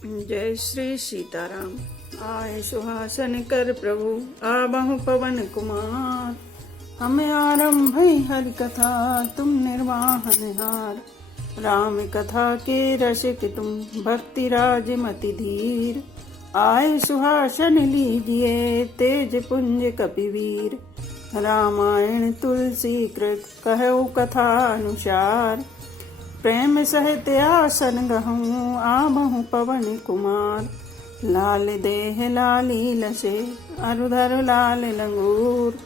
जय श्री सीताराम। आए सुहासन कर प्रभु आबहु पवन कुमार। हमें आरंभ हरि कथा तुम निर्वाहन हार। राम कथा के रसिक तुम भक्ति राज मति धीर। आए सुहासन लीजिए तेज पुंज कपिवीर। रामायण तुलसी कृत कहु कथा अनुसार। प्रेम सहित आसन गहूँ आबहु पवन कुमार। लाल देह लाली लसे अरुधर लाल लंगूर।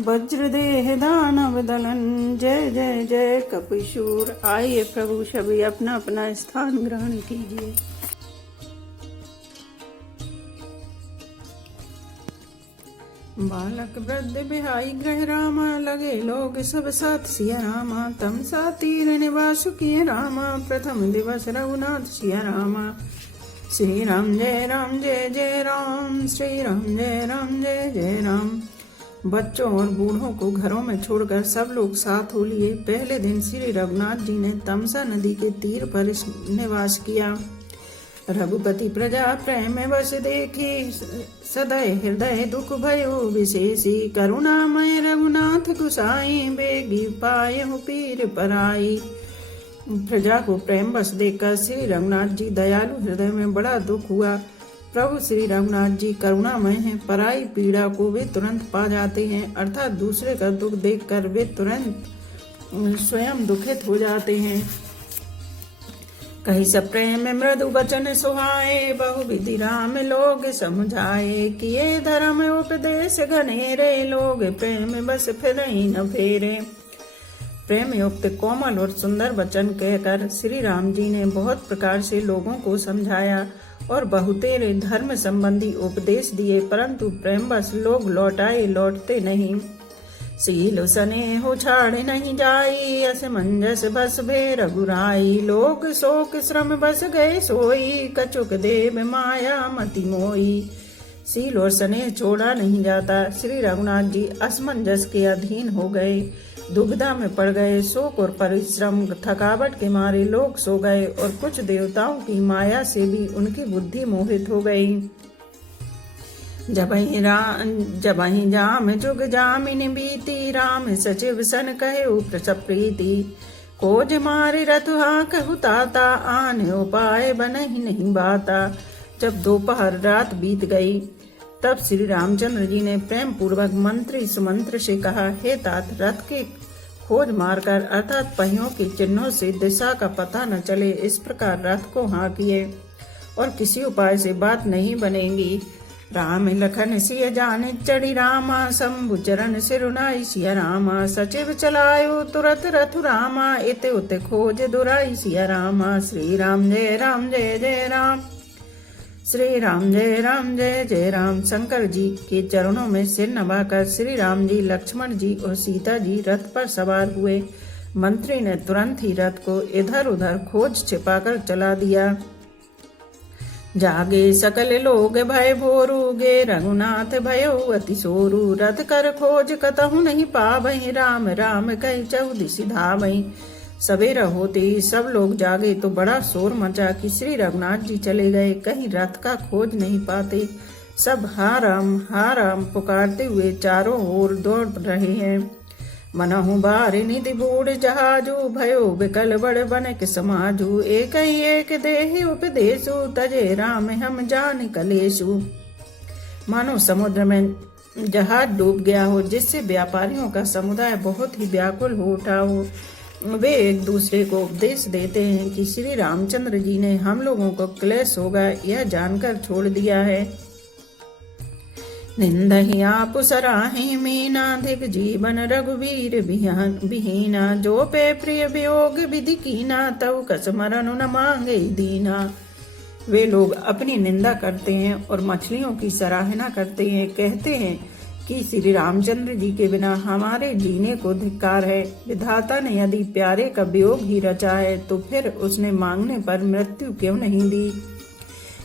वज्र देह दानव दलन जय जय जय कपिशूर। आइए प्रभु सभी अपना अपना स्थान ग्रहण कीजिए। बालक वृद्ध बिहाई ग्रह रामा लगे लोग सब साथ सिया रामा। तम सा तीर निवास किए रामा प्रथम दिवस रघुनाथ सिया रामा। श्री राम जय जय राम श्री राम जय जय राम। बच्चों और बूढ़ों को घरों में छोड़कर सब लोग साथ हो लिए। पहले दिन श्री रघुनाथ जी ने तमसा नदी के तीर पर निवास किया। रघुपति प्रजा प्रेम बस देखी सदय हृदय दुख भयो विशेषी। करुणामय रघुनाथ गुसाई बेगी पाए पीर पराई। प्रजा को प्रेम बस देखकर श्री रघुनाथ जी दयालु हृदय में बड़ा दुख हुआ। प्रभु श्री रघुनाथ जी करुणामय हैं। पराई पीड़ा को वे तुरंत पा जाते हैं, अर्थात दूसरे का दुख देखकर वे तुरंत स्वयं दुखित हो जाते हैं। कही सब प्रेम मृदु वचन सुहाए बहु विधि राम लोग समझाए। किए धर्म उपदेश घनेरे लोग प्रेम बस फिर न फेरे। प्रेम युक्त कोमल और सुंदर वचन कहकर श्री राम जी ने बहुत प्रकार से लोगों को समझाया और बहुतेरे धर्म संबंधी उपदेश दिए, परंतु प्रेम बस लोग लौटते नहीं। सील सने हो छाड़ नहीं जाई असमंजस बस भे रघुराई। लोग शोक श्रम बस गए सोई कछुक देव माया मति मोई। सील और स्नेह छोड़ा नहीं जाता। श्री रघुनाथ जी असमंजस के अधीन हो गए, दुविधा में पड़ गए। शोक और परिश्रम थकावट के मारे लोग सो गए और कुछ देवताओं की माया से भी उनकी बुद्धि मोहित हो गई। जबहि जाम जुग जामिन बीती राम सचिव सन कहे प्रीति। खोज मारे रथ हाँक हुताता आन उपाय बनहि नहीं बाता। जब दोपहर रात बीत गई तब श्री रामचंद्र जी ने प्रेम पूर्वक मंत्री सुमंत्र से कहा, हे तात, रथ के खोज मारकर अर्थात पहियों के चिन्हों से दिशा का पता न चले, इस प्रकार रथ को हाँकिए और किसी उपाय से बात नहीं बनेगी। राम लखन सिय जान चढ़ी रामा शंभु चरण सिरुनाई सिया रामा। सचिव चलायो तुरत रथ रामा इत उत खोज दुराई सिया रामा। श्री राम जय जय राम श्री राम जय जय राम। शंकर जी के चरणों में सिर नवाकर श्री राम जी, लक्ष्मण जी और सीता जी रथ पर सवार हुए। मंत्री ने तुरंत ही रथ को इधर उधर खोज छिपाकर चला दिया। जागे सकल लोग भय भोरू गे रघुनाथ भयो अति सोरू। रथ कर खोज कतहु नहीं पावहि राम राम कहि चहुदिशि धावहि। सवेरा होते ही सब लोग जागे तो बड़ा शोर मचा कि श्री रघुनाथ जी चले गए, कहीं रथ का खोज नहीं पाते। सब हा राम पुकारते हुए चारों ओर दौड़ रहे हैं। मनहु बार निधि बूढ़ जहाजू भयो विकल बड़ बनक समाजू। एक देहि उपदेशु तजे राम हम जान कलेशु। मानो समुद्र में जहाज डूब गया हो, जिससे व्यापारियों का समुदाय बहुत ही व्याकुल हो उठा हो। वे एक दूसरे को उपदेश देते हैं कि श्री रामचंद्र जी ने हम लोगों को क्लेश होगा यह जानकर छोड़ दिया है। निंदहि आप सराहि मीनाधिक जीवन रघुवीर विहीना। जो पे प्रिय वियोग विधि कीना तव कस मरण न मांगे दीना। वे लोग अपनी निंदा करते हैं और मछलियों की सराहना करते हैं, कहते हैं कि श्री रामचंद्र जी के बिना हमारे जीने को धिक्कार है। विधाता ने यदि प्यारे का वियोग ही रचा है तो फिर उसने मांगने पर मृत्यु क्यों नहीं दी।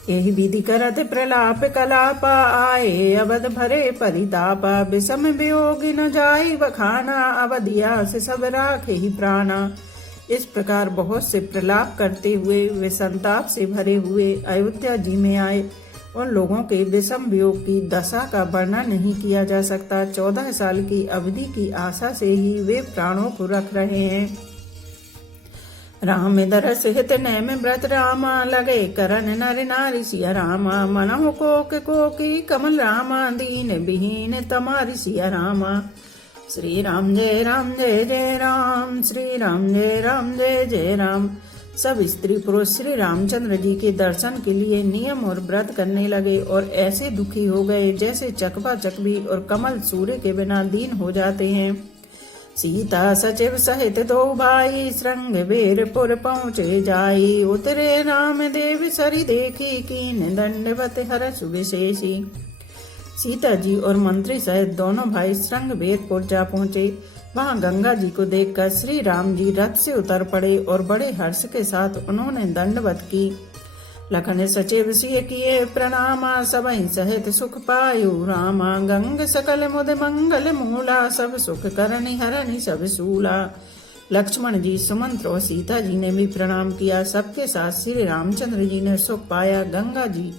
यही विधि करत प्रलाप कलापा आए अवध भरे परितापा। विषम वियोग न जाई बखाना अवधिया से सब राखे ही प्राणा। इस प्रकार बहुत से प्रलाप करते हुए वे संताप से भरे हुए अयोध्या जी में आए। उन लोगों के विषम वियोग की दशा का वर्णन नहीं किया जा सकता। 14 साल की अवधि की आशा से ही वे प्राणों को रख रहे हैं। राम दरस हित नैम व्रत रामा, लगे करन नर नारी सिया रामा। मनहु को की कमल रामा, दीन विहीन तमारी सिया रामा। श्री राम जय जय राम, श्री राम जय जय राम। सब स्त्री पुरुष श्री रामचंद्र जी के दर्शन के लिए नियम और व्रत करने लगे और ऐसे दुखी हो गए जैसे चकवा चकवी और कमल सूर्य के बिना दीन हो जाते हैं। सीता सचिव सहित दो भाई, श्रृंग बेरपुर पहुँचे जाई। उतरे राम देव सरी देखी, कीन दंडवत हरस विशेषी। सीता जी और मंत्री सहित दोनों भाई श्रृंगबेरपुर जा पहुँचे। वहां गंगा जी को देखकर श्री राम जी रथ से उतर पड़े और बड़े हर्ष के साथ उन्होंने दंडवत की। लखन सचिव सिय किए प्रणामा, सबहि सहित सुख पायु रामा। गंग सकल मुद मंगल मूला, सब सुख करनि हरनि सब सूला। लक्ष्मण जी, सुमंत्र और सीता जी ने भी प्रणाम किया। सबके साथ श्री रामचंद्र जी ने सुख पाया। गंगा जी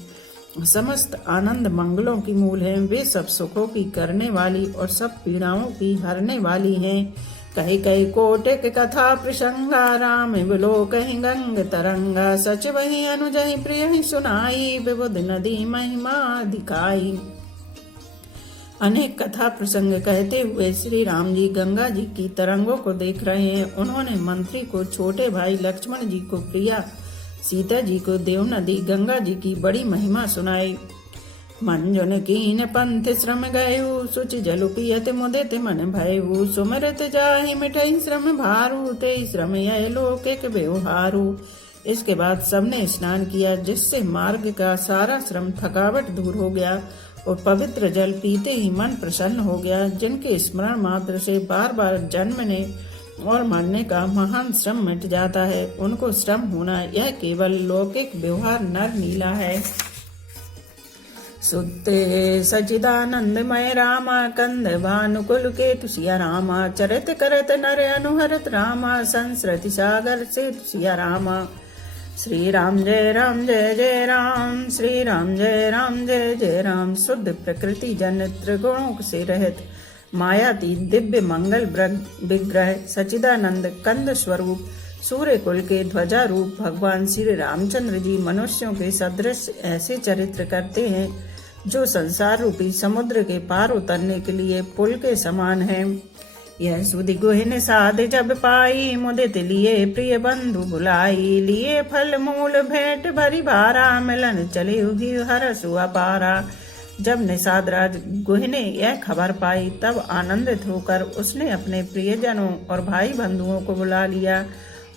समस्त आनंद मंगलों की मूल हैं। वे सब सुखों की करने वाली और सब पीड़ाओं की हरने वाली हैं। कही कही कोटिक कथा प्रसंगा, राम बिलो कहीं गंग तरंगा। सच वही अनुजहि प्रिय ही सुनाई, विबुध नदी महिमा दिखाई। अनेक कथा प्रसंग कहते हुए श्री राम जी गंगा जी की तरंगों को देख रहे हैं। उन्होंने मंत्री को, छोटे भाई लक्ष्मण जी को, प्रिया सीता जी को देव नदी गंगा जी की बड़ी महिमा सुनाई। मंजुन कीन पंथ श्रम गयु, सुच जलु पियत मुदित मन भयु। सुमरत जाहि मिटहि श्रम भारू, ते श्रम यह लोकिक व्यवहारू। इसके बाद सबने स्नान किया, जिससे मार्ग का सारा श्रम थकावट दूर हो गया और पवित्र जल पीते ही मन प्रसन्न हो गया। जिनके स्मरण मात्र से बार बार जन्मने और मरने का महान श्रम मिट जाता है, उनको श्रम होना यह केवल लौकिक व्यवहार नर नीला है। सुते सचिदानंदमय रामा, कंद भानुकुल के तुसिया रामा। चरित करत नर अनुहरत रामा, संस्कृति सागर से तुसिया रामा। श्री राम जय जय राम, श्री राम जय जय राम। शुद्ध प्रकृति जन त्रिगुणों से रहित मायातीत दिव्य मंगल विग्रह सचिदानंद कंद स्वरूप सूर्य कुल के ध्वजा रूप भगवान श्री रामचंद्र जी मनुष्यों के सदृश ऐसे चरित्र करते हैं जो संसार रूपी समुद्र के पार उतरने के लिए पुल के समान है। यह सुधि गुहिन साध जब पाई, मुदित लिए प्रिय बंधु बुलाई। लिए फल मूल भेंट भरी भारा, मिलन चले हुई हरसु अपारा। जब निषाद राज गुह ने यह खबर पाई तब आनंदित होकर उसने अपने प्रियजनों और भाई बंधुओं को बुला लिया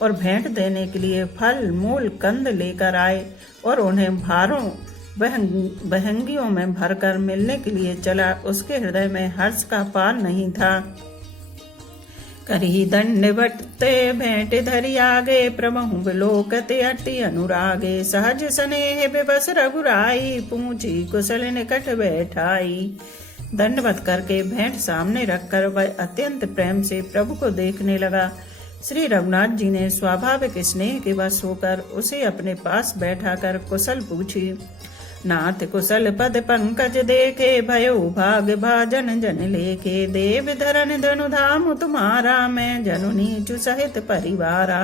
और भेंट देने के लिए फल मूल कंद लेकर आए और उन्हें भारों बहंगियों में भरकर मिलने के लिए चला। उसके हृदय में हर्ष का पार नहीं था। करी दंडवत ते भेंट धरि आगे, प्रभु बिलोकत अति अनुरागे। सहज स्नेह विवश रघुराई, पूछी कुशल निकट बैठाई। दंडवत करके भेंट सामने रखकर वह अत्यंत प्रेम से प्रभु को देखने लगा। श्री रघुनाथ जी ने स्वाभाविक स्नेह के वश होकर उसे अपने पास बैठाकर कुशल पूछी। नाथ कुशल पद पंकज देखे, भयो भाग भाजन जन लेके। देव धरन धनु धाम तुम्हारा, मैं जनु नीचु सहित परिवारा।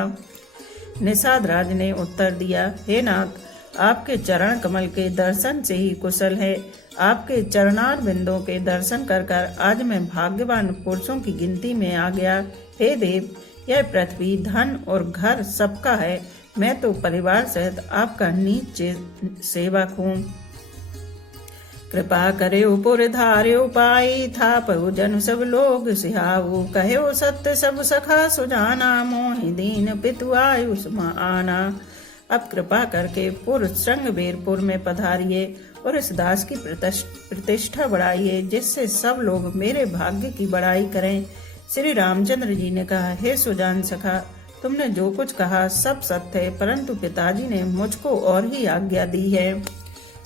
निषाद राज ने उत्तर दिया, हे नाथ, आपके चरण कमल के दर्शन से ही कुशल है। आपके चरणार बिंदों के दर्शन कर कर आज मैं भाग्यवान पुरुषों की गिनती में आ गया। हे देव, यह पृथ्वी धन और घर सबका है, मैं तो परिवार सहित आपका नीच सेवक हूँ। कृपा करे पुर धार्यो पाई, थापहु जन सब लोग सिहाऊ। कहो सत्य सब सखा सुजाना, मोहि दीन पितु आयुष आना। अब कृपा करके पुर श्रृंगबेरपुर में पधारिए और इस दास की प्रतिष्ठा बढ़ाइए, जिससे सब लोग मेरे भाग्य की बड़ाई करें। श्री रामचंद्र जी ने कहा, हे सुजान सखा, तुमने जो कुछ कहा सब सत्य है, परंतु पिताजी ने मुझको और ही आज्ञा दी है।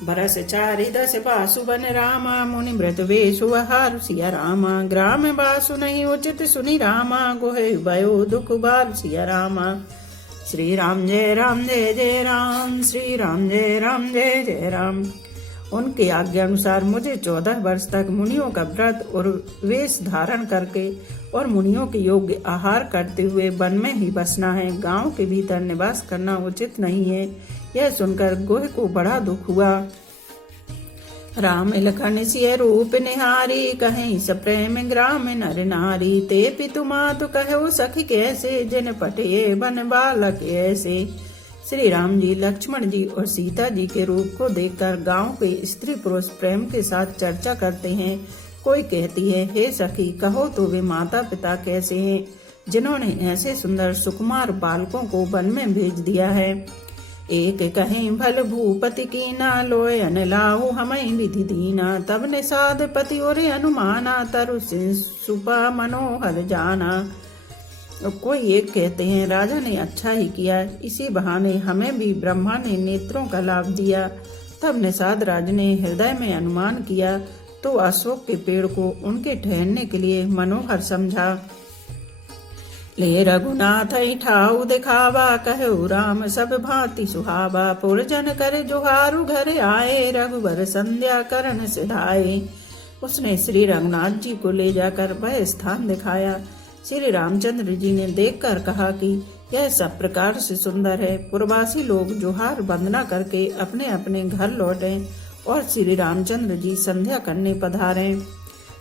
बरस चारि दस बासु बन रामा, मुनि मृत वेशु आहार सिया रामा। ग्राम बासु नहीं उचित सुनि रामा, गोहे भयो दुख बार सिया रामा। श्री राम जय जय राम, श्री राम जय जय राम। उनकी आज्ञा अनुसार मुझे 14 वर्ष तक मुनियों का व्रत और वेश धारण करके और मुनियों के योग्य आहार करते हुए वन में ही बसना है। गांव के भीतर निवास करना उचित नहीं है। यह सुनकर गोह को बड़ा दुख हुआ। राम लखन सिय रूप निहारी, कहीं सप्रेम ग्राम नर नारी। ते पितु मातु कहो सखी कैसे, जिन पटे बन बालक ऐसे। श्री राम जी लक्ष्मण जी और सीता जी के रूप को देखकर गांव के स्त्री पुरुष प्रेम के साथ चर्चा करते हैं। कोई कहती है, हे सखी कहो तो वे माता पिता कैसे हैं, जिन्होंने ऐसे सुंदर सुकुमार बालकों को वन में भेज दिया है। एक कहें भल भूपति की ना, लोय अन लाहु हमें विधि दीना। तब निषाद पति और अनुमाना, तरु सुपा मनोहर जाना। कोई एक कहते हैं, राजा ने अच्छा ही किया, इसी बहाने हमें भी ब्रह्मा ने नेत्रों का लाभ दिया। तब निषाद राज ने हृदय में अनुमान किया तो अशोक के पेड़ को उनके ठहरने के लिए मनोहर समझा। ले रघुनाथ ठाऊ दिखावा, कहो राम सब भांति सुहावा। पुरजन करे जोहारु घर आए, रघुबर संध्या करण सिधाए। उसने श्री रघुनाथ जी को ले जाकर वह स्थान दिखाया। श्री रामचंद्र जी ने देखकर कहा कि यह सब प्रकार से सुंदर है। पूर्ववासी लोग जोहार वंदना करके अपने अपने घर लौटे और श्री रामचंद्र जी संध्या करने पधारे।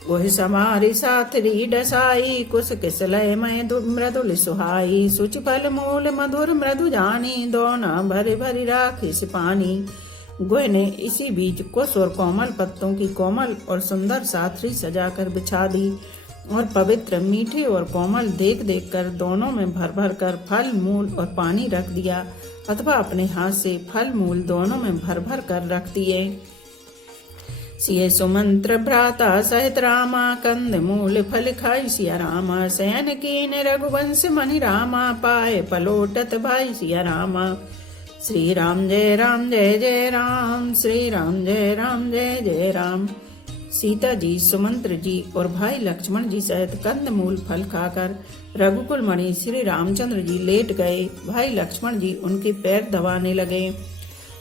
वह समारी साथरी डसाई, कुश किसलय मैं मृदुल सुहाई। सुच फल मूल मधुर मृदु जानी, दोना भरी भरी राखी सिपानी। गोह ने इसी बीच कुश और कोमल पत्तों की कोमल और सुंदर साथरी सजाकर बिछा दी और पवित्र मीठे और कोमल देख देख कर दोनों में भर भर कर फल मूल और पानी रख दिया, अथवा अपने हाथ से फल मूल दोनों में भर भर कर रख दिए। सिय सुमंत्र भ्राता सहित रामा, कंद मूल फल खाई सिया रामा। सैन कीन रघुवंश मनि रामा, पाए पलोटत भाई सिया रामा। श्री राम जय जय राम, श्री राम जय जय राम। सीता जी, सुमंत्र जी और भाई लक्ष्मण जी सहित कंद मूल फल खाकर रघुकुल मणि श्री रामचंद्र जी लेट गए। भाई लक्ष्मण जी उनके पैर दबाने लगे।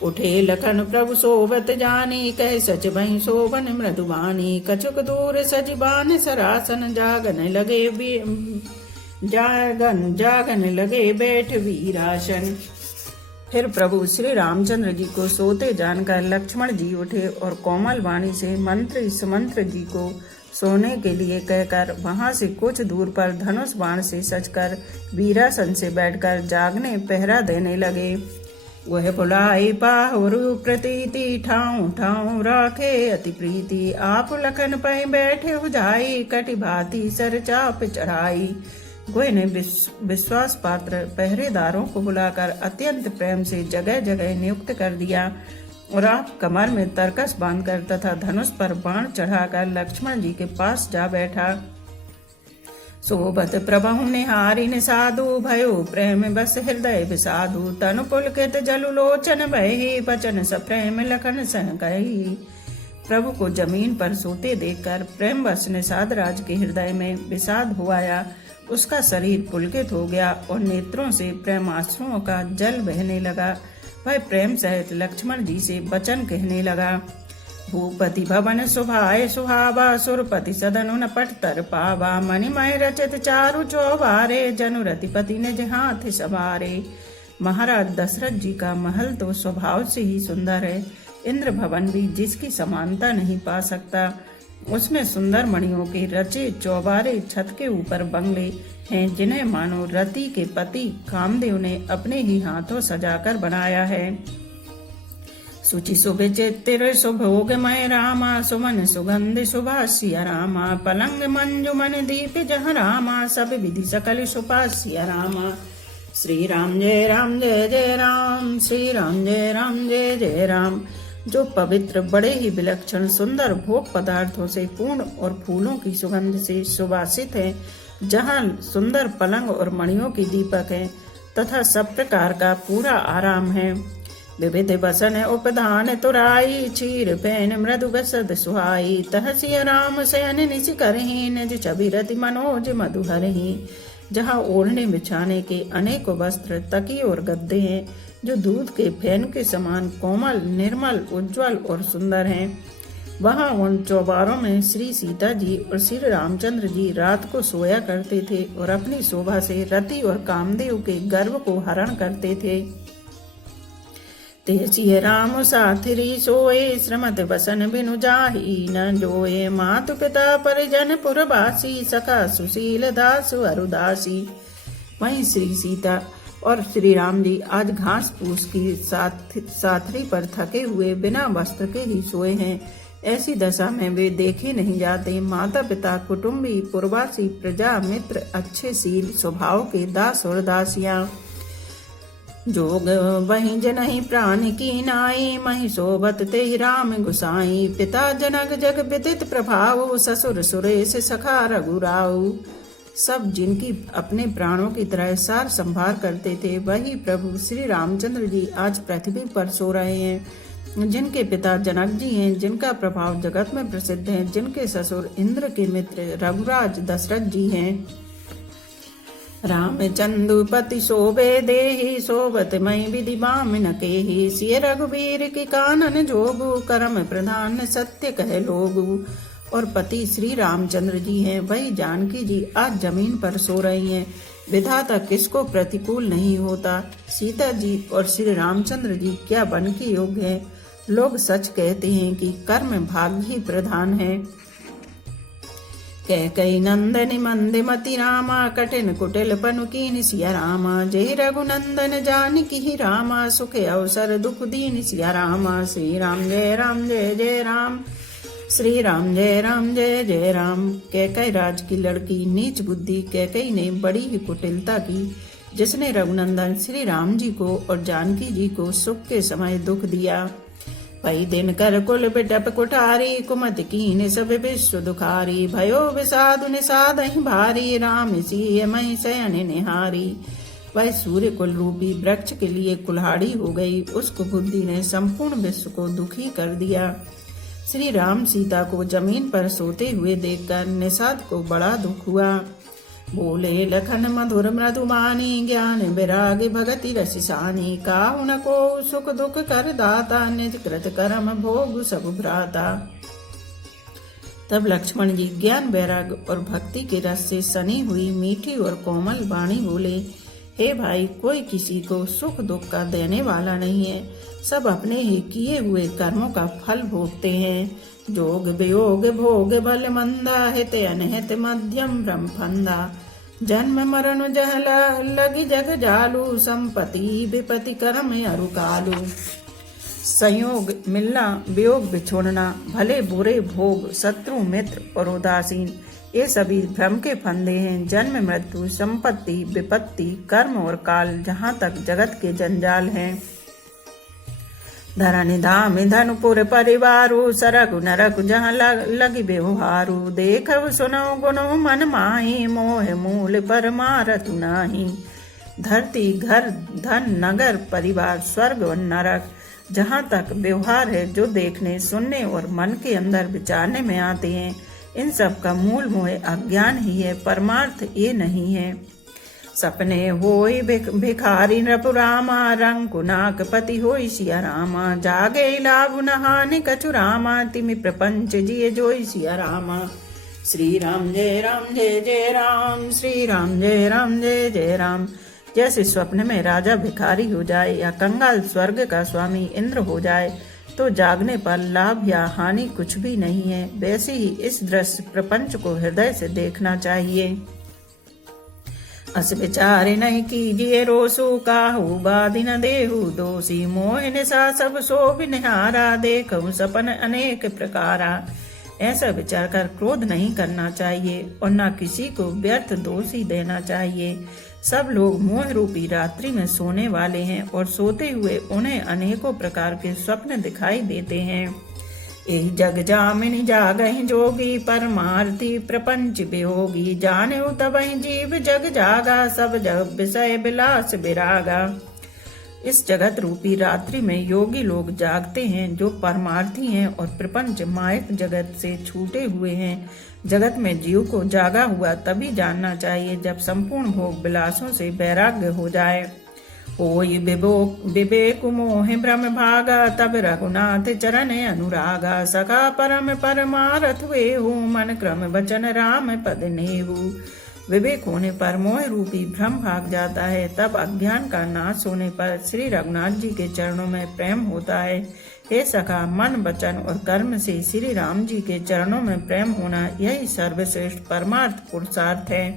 उठे लखन प्रभु सोबत जानी, कह सच भई शोभन मृदुबानी। कछुक दूर सजीबान सरासन, जागन लगे बैठ वीरासन। फिर प्रभु श्री रामचंद्र जी को सोते जानकर लक्ष्मण जी उठे और कोमल वाणी से मंत्री सुमंत्र जी को सोने के लिए कहकर वहां से कुछ दूर पर धनुष बाण से सजकर वीरासन से बैठकर जागने पहरा देने लगे। वह बुलाई पाहुरु प्रतीति, ठाऊ ठाऊ राखे अति प्रीति। आप लखन पै बैठे हो जाई, कटि भांति सर चाप चढ़ाई। गोह ने विश्वास पात्र पहरेदारों को बुलाकर अत्यंत प्रेम से जगह जगह नियुक्त कर दिया और आप कमर में तरकस बांधकर तथा धनुष पर बाण चढ़ाकर लक्ष्मण जी के पास जा बैठा। सोबत प्रभु निहारी निसाधु, भयो प्रेम बस हृदय विसाधु। तनु पुलकित जलु लोचन बही, बचन सप्रेम लखन सह कही। प्रभु को जमीन पर सोते देखकर प्रेम बस निषाद राज के हृदय में विषाद हो आया। उसका शरीर पुलकित हो गया और नेत्रों से प्रेमाश्रुओं का जल बहने लगा। वह प्रेम सहित लक्ष्मण जी से वचन कहने लगा। भूपति भवन सुभाए सुहावा, सुरपति सदन न पटतर पावा। मणिमय रचित चारु चौबारे, जनु रतिपति निज हाथ सवारे। महाराज दशरथ जी का महल तो स्वभाव से ही सुंदर है। इंद्र भवन भी जिसकी समानता नहीं पा सकता। उसमें सुंदर मणियों के रचे चौबारे छत के ऊपर बंगले हैं, जिन्हें मानो रति के पति कामदेव ने अपने ही हाथों सजाकर बनाया है। सुचि सुविचित्र सुभोगमय रामा, सुमन सुगंध सुभाष्य रामा। पलंग मंजुमन दीप जह रामा, सब विधि सकल सुपास्य रामा। श्री राम जय जय राम, श्री राम जय जय राम। जो पवित्र बड़े ही विलक्षण सुंदर भोग पदार्थों से पूर्ण और फूलों की सुगंध से सुवासित है, जहाँ सुंदर पलंग और मणियों की दीपक है तथा सब प्रकार का पूरा आराम है। विविध बसन उपधान तुराई, क्षीर पैन मृदु बसद सुहाई। तह सिय राम शयन निशि करहीं, निज छवि रति मनोज मधु हरहीं। जहाँ ओढ़ने बिछाने के अनेकों वस्त्र, तकिए और गद्दे हैं, जो दूध के फैन के समान कोमल, निर्मल, उज्जवल और सुंदर हैं। वहाँ उन चौबारों में श्री सीता जी और श्री रामचंद्र जी रात को सोया करते थे और अपनी शोभा से रति और कामदेव के गर्व को हरण करते थे। तेसिय राम साथरी सोए, श्रमत बसन बिनु जाहि न जोए। मातु पिता परिजन पुरवासी, सखा सुशील दासु अरुदासी। वहीं श्री सीता और श्री राम जी आज घास फूस की साथरी पर थके हुए बिना वस्त्र के ही सोए हैं। ऐसी दशा में वे देखे नहीं जाते। माता पिता, कुटुंबी, पुरवासी, प्रजा, मित्र, अच्छे शील स्वभाव के दास और दासियां। जोग वही जनहि प्राण की नाई, महि सोबत ते राम गुसाई। पिता जनक जग विदित प्रभाव, ससुर सुरेश सखा रघुराऊ। सब जिनकी अपने प्राणों की तरह सार संभार करते थे, वही प्रभु श्री रामचंद्र जी आज पृथ्वी पर सो रहे हैं। जिनके पिता जनक जी हैं, जिनका प्रभाव जगत में प्रसिद्ध है, जिनके ससुर इंद्र के मित्र रघुराज दशरथ जी हैं। रामचंद्रपति शोभे देहि, शोभत मई विधि बामिन केहि। सिय रघुबीर की कानन जोगु, कर्म प्रधान सत्य कह लोगु। और पति श्री रामचंद्र जी हैं, वही जानकी जी आज जमीन पर सो रही हैं। विधाता किसको प्रतिकूल नहीं होता। सीता जी और श्री रामचंद्र जी क्या वन के योग्य हैं। लोग सच कहते हैं कि कर्म भाग्य ही प्रधान है। कैकई नंदन मंदमति रामा, कठिन कुटिल पनु कीन सिया रामा। जय रघुनंदन जानकी ही रामा, सुख अवसर दुख दीन सिया रामा। श्री राम जय राम जय जय राम, श्री राम जय राम जय जय राम। कैकई राज की लड़की नीच बुद्धि कैकई ने बड़ी ही कुटिलता की, जिसने रघुनंदन श्री राम जी को और जानकी जी को सुख के समय दुख दिया। पई दिन कर कुल बिटप कुठारी, कुमत कीन सब विश्व दुखारी। भयो विषाद निषाद ही भारी, राम सिय मई शयन निहारी। वह सूर्य कुल रूपी वृक्ष के लिए कुल्हाड़ी हो गई। उस कुबुद्धि ने संपूर्ण विश्व को दुखी कर दिया। श्री राम सीता को जमीन पर सोते हुए देखकर निषाद को बड़ा दुख हुआ। बोले लखन मधुर मृदुमानी, ज्ञान विराग भगति रसिसानी। काहु न को सुख दुख कर दाता, निज कृत कर्म भोग सब भ्राता। तब लक्ष्मण जी ज्ञान वैराग और भक्ति के रस से सनी हुई मीठी और कोमल वाणी बोले, हे भाई, कोई किसी को सुख दुख का देने वाला नहीं है। सब अपने ही किए हुए कर्मों का फल भोगते हैं। जोग वियोग भोग बल मंदा, हित अनहित मध्यम ब्रह्म फंदा। जन्म मरण जह लगी जग जालू, संपत्ति विपत्ति कर्म अरु कालू। संयोग मिलना, वियोग बिछोड़ना, भले बुरे भोग, शत्रु मित्र और उदासीन, ये सभी भ्रम के फंदे हैं। जन्म मृत्यु, संपत्ति विपत्ति, कर्म और काल, जहाँ तक जगत के जंजाल हैं। धरनि धाम धनुपुर परिवारु, सरगु नरगु जहाँ लगी व्यवहारु। देखव सुनौ गुणु मन माही, मोह मूल परमारतु नाही। धरती, घर, धन, नगर, परिवार, स्वर्ग और नरक, जहाँ तक व्यवहार है, जो देखने सुनने और मन के अंदर विचारने में आते हैं, इन सब का मूल मोह अज्ञान ही है, परमार्थ ये नहीं है। सपने होई भिखारी नृपुरामा, रंकुनाक पति होई सिया रामा। जागे लाभ नहानि कछु रामा, तिमि प्रपंच जिय जोई सिया रामा। श्री राम जय जय राम, श्री राम जय जय राम। जैसे स्वप्न में राजा भिखारी हो जाए या कंगाल स्वर्ग का स्वामी इंद्र हो जाए, तो जागने पर लाभ या हानि कुछ भी नहीं है, वैसे ही इस दृश्य प्रपंच को हृदय से देखना चाहिए। अस विचारे नहीं कीजिए रोसु, काहू बाधि न देहु दोषी। मोह निशा सब शोभ निहारा, देखहु सपन अनेक प्रकारा। ऐसा विचार कर क्रोध नहीं करना चाहिए और न किसी को व्यर्थ दोषी देना चाहिए। सब लोग मोह रूपी रात्रि में सोने वाले हैं और सोते हुए उन्हें अनेकों प्रकार के स्वप्न दिखाई देते हैं। यही जग जामिनी जागहि जोगी, परमार्थी प्रपंच वियोगी। जानेउ तबहि जीव जग जागा, सब जग विषय विलास विरागा। इस जगत रूपी रात्रि में योगी लोग जागते हैं, जो परमार्थी हैं और प्रपंच मायक जगत से छूटे हुए हैं। जगत में जीव को जागा हुआ तभी जानना चाहिए जब संपूर्ण भोग विलासों से वैराग्य हो जाए। होई विवेक मोह भ्रम भागा, तब रघुनाथ चरण अनुरागा। सखा परम परमारथ वे हो, मन क्रम वचन राम पद नेहु। विवेक होने पर मोह रूपी भ्रम भाग जाता है, तब अज्ञान का नाश होने पर श्री रघुनाथ जी के चरणों में प्रेम होता है। हे सखा, मन वचन और कर्म से श्री राम जी के चरणों में प्रेम होना, यही सर्वश्रेष्ठ परमार्थ पुरुषार्थ है।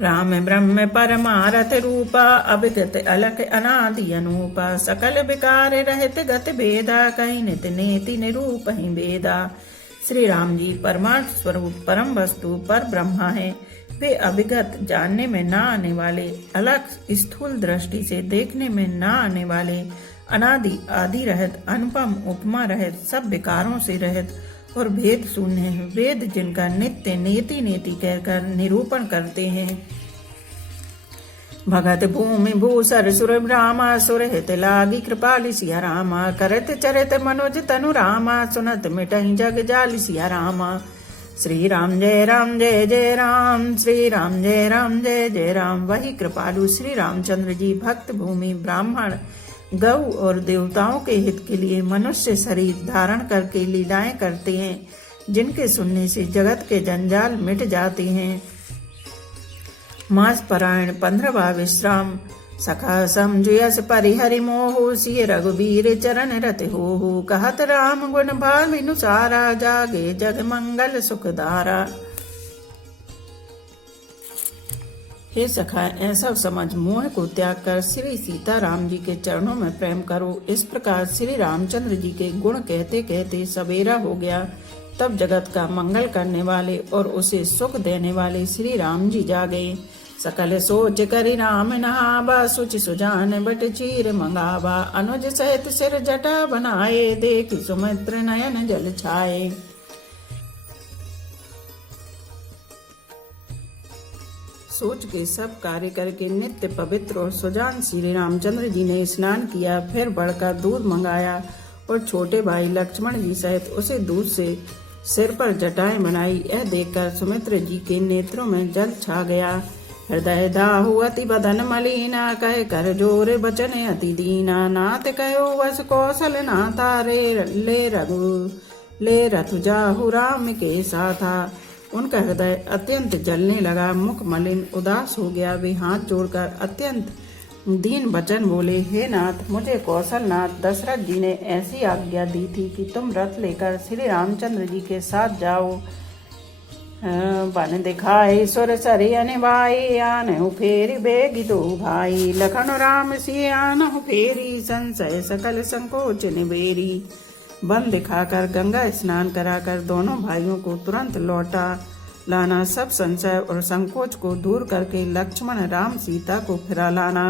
राम ब्रह्म परमारथ रूपा, अविगत अलख अनादि अनूपा। सकल विकार रहित गत भेदा, कहीं नित नेति निरूप ही भेदा। श्री राम जी परमार्थ स्वरूप परम वस्तु पर ब्रह्मा है। वे अविगत, जानने में ना आने वाले, अलग स्थूल दृष्टि से देखने में ना आने वाले, अनादि आदि रहित, अनुपम उपमा रहित, सब विकारों से रहित और भेद शून्य है। वेद जिनका नित्य नेति नेति कहकर निरूपण करते हैं। भगत भूमि भूसर सुर ब्रामा, सुर हित लागी कृपाली सिया रामा। करत चरित मनोज तनु रामा, सुनत मिटहि जग जाली सिया रामा। श्री राम जय जय राम, श्री राम जय जय राम। वही कृपालु श्री रामचंद्र जी भक्त भूमि ब्राह्मण गौ और देवताओं के हित के लिए मनुष्य शरीर धारण करके लीलाएं करते हैं, जिनके सुनने से जगत के जंजाल मिट जाते हैं। मास परायण 15वां विश्राम। सखा समझयस परिहरि मोहु, सिय रघुबीर चरण रत होहु। कहत राम गुण भाविनु सारा, जागे जग मंगल सुखदारा। हे सखा, ऐसा समझ मोह को त्याग कर श्री सीताराम जी के चरणों में प्रेम करो। इस प्रकार श्री रामचंद्र जी के गुण कहते कहते सवेरा हो गया। तब जगत का मंगल करने वाले और उसे सुख देने वाले श्री राम जी जागे। सकल सोच करि राम नहावा, सुचि सुजान बट चीर मंगावा। अनुज सहित सिर जटा बनाए, देख सुमित्र नयन जल छाए। सोच के सब कार्य करके नित्य पवित्र और सुजान श्री रामचंद्र जी ने स्नान किया। फिर बढ़कर दूध मंगाया और छोटे भाई लक्ष्मण जी सहित उसे दूध से सिर पर जटाएं बनाई। यह देखकर सुमित्र जी के नेत्रों में जल छा गया। हृदय दाहु अति बदन मलिना, कह कर जोर बचन अति दीना। नाथ कहो वस कौशल नाथा, ले रथु जाहु राम के साथा। उनका हृदय अत्यंत जलने लगा, मुख मलिन उदास हो गया। वे हाथ जोड़कर अत्यंत दीन वचन बोले, हे नाथ, मुझे कौशल नाथ दशरथ जी ने ऐसी आज्ञा दी थी कि तुम रथ लेकर श्री रामचंद्र जी के साथ जाओ। बन दिखाए सुर सरि अनिभाई, आनहु फेरी बेगी दो भाई। लखन राम सिय आनहु फेरी, संशय सकल संकोच निबेरी। वन दिखाकर गंगा स्नान कराकर दोनों भाइयों को तुरंत लौटा लाना। सब संशय और संकोच को दूर करके लक्ष्मण राम सीता को फिरा लाना।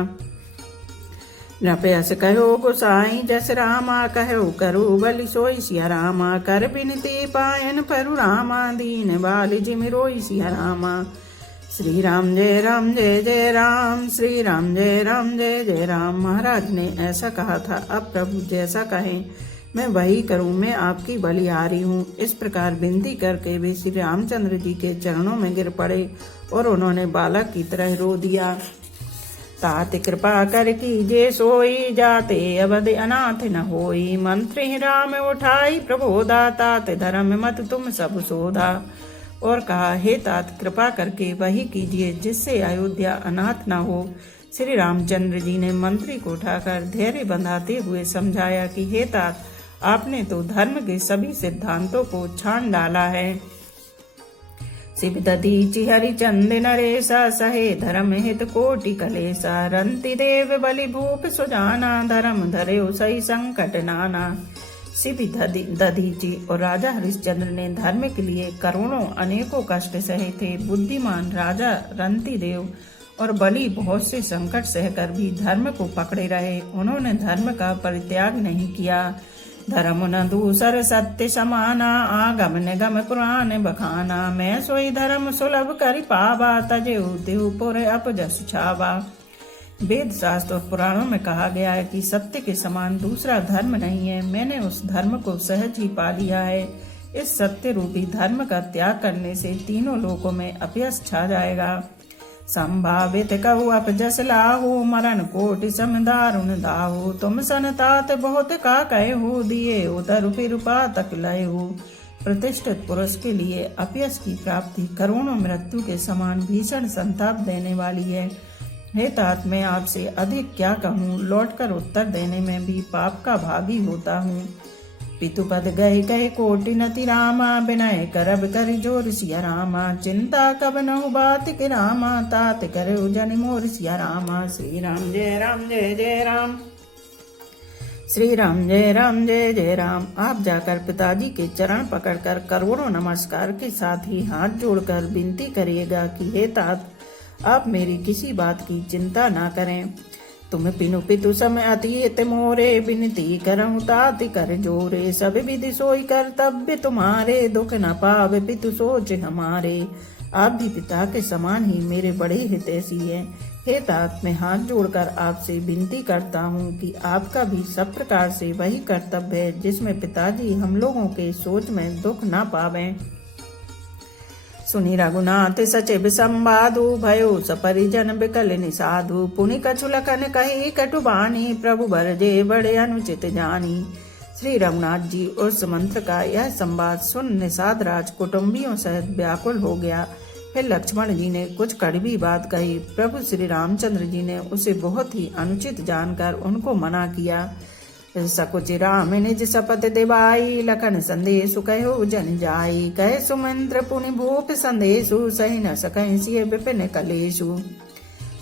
नृपयस कहो गोसाई जस रामा, कहो करु बलि सोई सिया रामा। कर बिनती पायन परु रामा, दीन बाल जिमि रोई सिया रामा। श्री राम जय जय राम, श्री राम जय जय राम। महाराज ने ऐसा कहा था, अब प्रभु जैसा कहें मैं वही करूं, मैं आपकी बलिहारी हूँ। इस प्रकार विनती करके वे श्री रामचंद्र जी के चरणों में गिर पड़े और उन्होंने बालक की तरह रो दिया। तात कृपा कर कीजे सोई, जाते अवध अनाथ न होई। मंत्री राम उठाई प्रबोधा, तात धर्म मत तुम सब सोधा। और कहा, हे तात, कृपा करके वही कीजिए जिससे अयोध्या अनाथ न हो। श्री रामचंद्र जी ने मंत्री को उठाकर धैर्य बंधाते हुए समझाया कि हे तात, आपने तो धर्म के सभी सिद्धांतों को छान डाला है। शिव दधीचि हरिचंद नरेशा, सहे धर्म हित कोटि कलेसा। रंति देव बलि भूप सुजाना, धर्म धर्यो सही संकट नाना। शिव दधीचि और राजा हरिश्चंद्र ने धर्म के लिए करोड़ों अनेकों कष्ट सहे थे। बुद्धिमान राजा रंति देव और बलि बहुत से संकट सहकर भी धर्म को पकड़े रहे। उन्होंने धर्म का परित्याग नहीं किया। धर्म न दूसर सत्य समाना, आगम निगम पुराण बखाना। मैं सोई धर्म सुलभ करि पावा, तजेउ तिहु पुर अपजस छावा। वेद शास्त्र और पुराणों में कहा गया है कि सत्य के समान दूसरा धर्म नहीं है। मैंने उस धर्म को सहज ही पा लिया है। इस सत्य रूपी धर्म का त्याग करने से तीनों लोकों में अपयश छा जाएगा। संभावित कहु अपजस लाहु, मरण कोटि सम दारुण दाहु। तुम सन तात बहुत का कहु, दिए उतर रूपा तक लयहु। प्रतिष्ठित पुरुष के लिए अपयश की प्राप्ति करोड़ों मृत्यु के समान भीषण संताप देने वाली है। हे तात, मैं आपसे अधिक क्या कहूँ, लौटकर उत्तर देने में भी पाप का भागी होता हूँ। पितुपद गए कहे कोटि नति रामा, विनय करब कर जोर सिया रामा। चिंता कब नहु बात के रामा, तात करे जन मोर सिया रामा। श्री राम जय राम जय जय राम। श्री राम जय राम जय जय राम। आप जाकर पिताजी के चरण पकड़कर करोड़ों नमस्कार के साथ ही हाथ जोड़कर विनती करिएगा कि हे तात, आप मेरी किसी बात की चिंता ना करें। तुम पिनु पितु समय अतीत मोरे, विनती करहु तात कर जोरे। सब विधि सोई कर्तव्य तुम्हारे, दुख न पावे पितु सोच हमारे। आप भी पिता के समान ही मेरे बड़े हितैषी हैं। हे तात, मैं हाथ जोड़कर आपसे विनती करता हूँ कि आपका भी सब प्रकार से वही कर्तव्य है जिसमें पिताजी हम लोगों के सोच में दुख न पावें। सुनि रघुनाथ सचिव संवादु, भयो सपरिजन बिकल निसाधु। पुनि कछु लखन कही कटु बानी, प्रभु बरजे बड़े अनुचित जानी। श्री रघुनाथ जी उस मंत्र का यह संवाद सुन निषाद राज कुटुंबियों सहित व्याकुल हो गया। फिर लक्ष्मण जी ने कुछ कड़वी बात कही। प्रभु श्री रामचंद्र जी ने उसे बहुत ही अनुचित जानकर उनको मना किया। सकुचि राम निज शपथ दिवाई, लखन संदेशु कहो जन जाई। कहे सुमंत्र पुनि भूप संदेशु, सही न सकहि सिय विपिन कलेशु।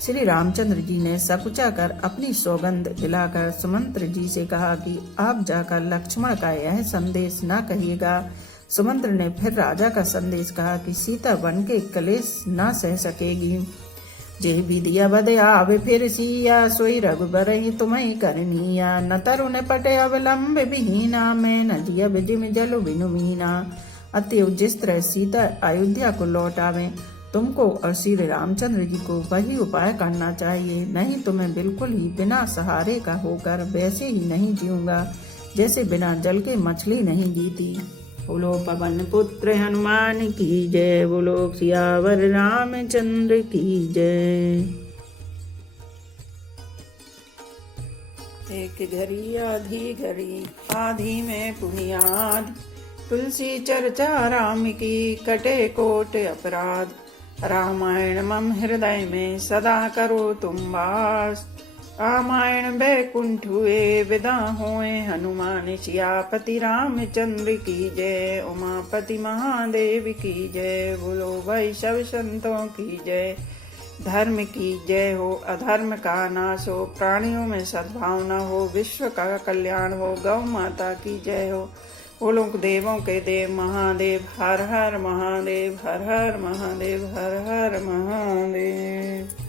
श्री रामचंद्र जी ने सकुचा कर अपनी सौगंध दिलाकर सुमंत्र जी से कहा कि आप जाकर लक्ष्मण का यह संदेश न कहिएगा। सुमंत्र ने फिर राजा का संदेश कहा कि सीता बन के कलेश न सह सकेगी। जे विदिया बद आवे फिर सिया, सोई रघुबर ही तुम्हें करनिया। न तरुण पटे अवलंब विहीना, मैं न जियब जिम जलु बिनु मीना। अतएव जिस तरह सीता अयोध्या को लौट आवे, तुमको और श्री रामचंद्र जी को वही उपाय करना चाहिए। नहीं तो मैं बिल्कुल ही बिना सहारे का होकर वैसे ही नहीं जीऊंगा जैसे बिना जल के मछली नहीं जीती। बोलो पवन पुत्र हनुमान की जय, बोलो सियावर रामचंद्र की जय। एक घड़ी आधी घड़ी, आधी में पुनियाद। तुलसी चर्चा राम की, कटे कोट अपराध। रामायण मम हृदय में सदा करो तुम वास। रामायण बैकुंठ हुए, विदा होए हनुमान। सियापति रामचंद्र की जय, उमापति महादेव की जय। बोलो वैष्णव संतों की जय। धर्म की जय हो, अधर्म का नाश हो। प्राणियों में सद्भावना हो, विश्व का कल्याण हो। गौ माता की जय हो। बोलो देवों के देव महादेव। हर हर महादेव, हर हर महादेव, हर हर महादेव।